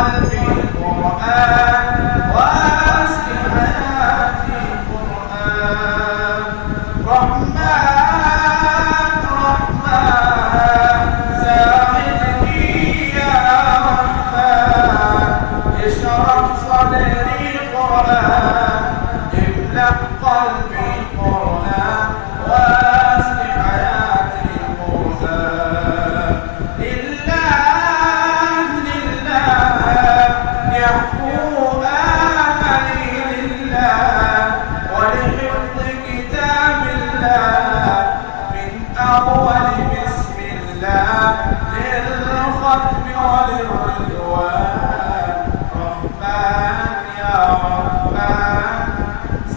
قلبي قرآن واسق حياتي قرآن. رحمن رحمن ساعدني يا رحمن اشرح صدري قرآن املأ قلبي قرآن واسق حياتي قرآن. لله لله يحفو آملي لله ولحفظ كتاب الله من أول بسم الله للختم وللرضوان. رحمن يا رحمن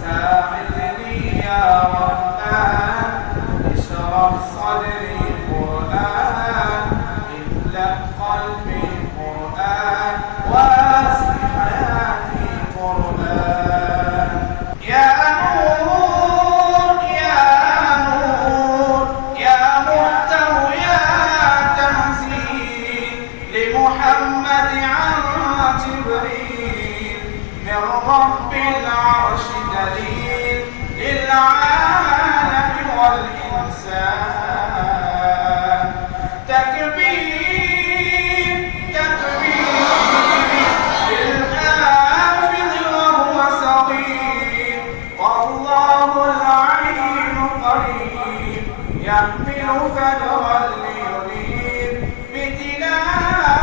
ساعدني يا رحمن اشرح صدري قرآن املأ قلبي قرآن واسق حياتي قرآن. يا نور يا نور يا محتم يا تنزيل لمحمد عن جبريل من رب العرش دليل للعالم والإنسان. تكبير تكبير للحافظ وهو صغير والله العليم قريب يحمل فجرا لينير بتلاوته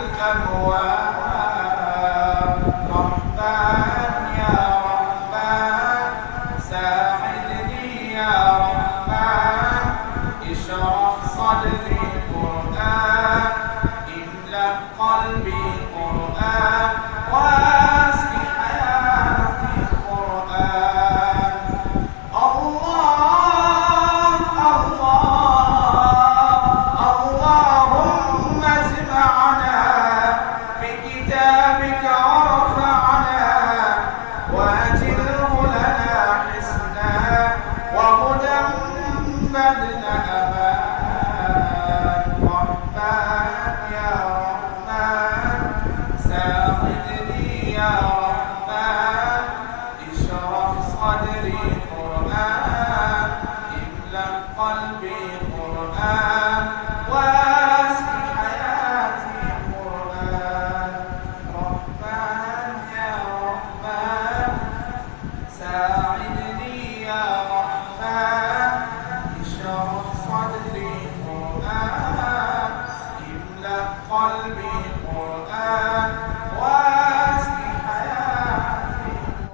الأنوار. رحمن يا رحمن ساعدني يا رحمن اشرح صدري قرآن املأ قلبي قرآن